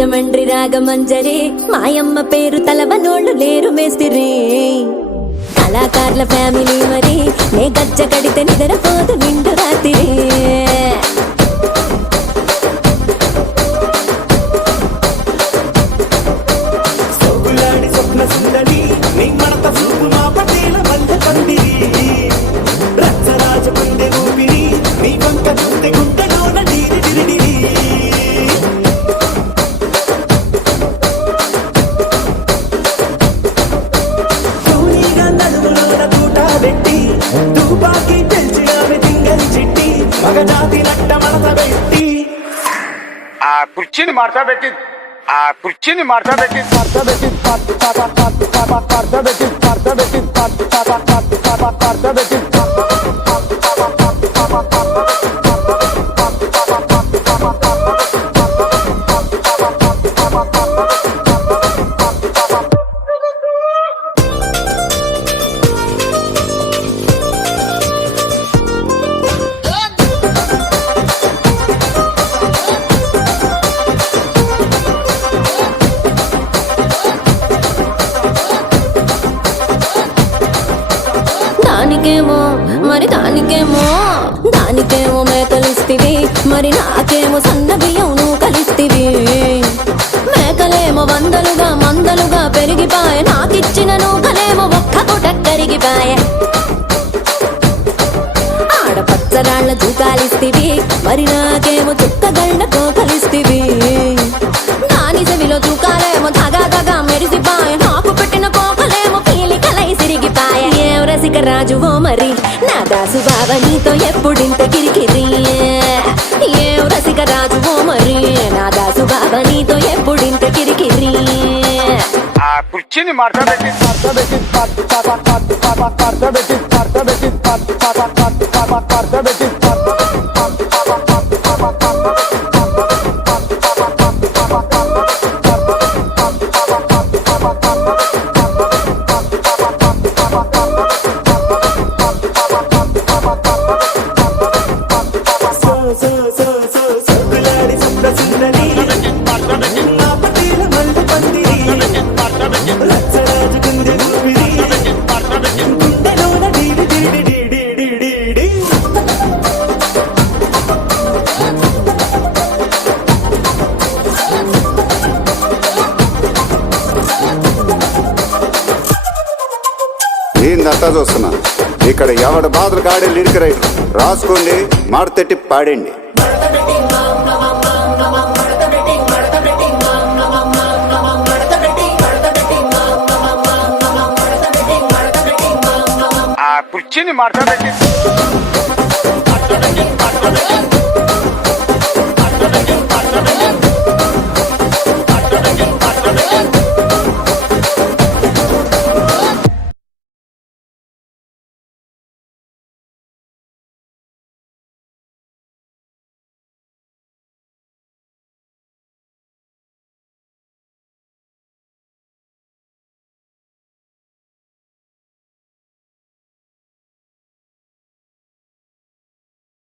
రాజమండ్రి రాగమంజరి మాయమ్మ పేరు తలవనోళ్ళు లేరు మేస్తిరి కళాకారుల ఫ్యామిలీ మరి నే గజ్జ కడితే నిద్రపోదు నిండు రాత్రి కుర్చీని మార్చబెట్టి దానికేమో మేకలిస్తివి మరి నాకేమో సన్న బియ్యం నువ్వు కలిస్తివి మేకలేమో మందలుగా పెరిగిపాయ నాకిచ్చిన నూకలేమో ఒక్క పూట కరిగిపాయ ఆడపచ్చరాళ్ల తూకాలిస్తివి మరి నాకేమో చుక్కగళ్ళ కోకలిస్తివి దాని చెవిలో తూకాలేమో తగా మెరిసిపాయ నాకు పెట్టిన కోకలేమో పీలికలై సిరిగిపాయ ఏం రసిక రాజువో మరి నా దాసు బాబా నీతో ఎప్పుడింత కిరికిరి ఏం రసిక రాజువో మరి నా దాసు బాబా నీతో ఎప్పుడింత కిరికిరి కుర్చీని మార్చబెట్టి నేనంతా చూస్తున్నా ఇక్కడ ఎవడ బాధలు కాడే లిరిక్ రైటర్ రాసుకోండి మాడతెట్టి పాడండి. కుర్చీని మార్చబెట్టి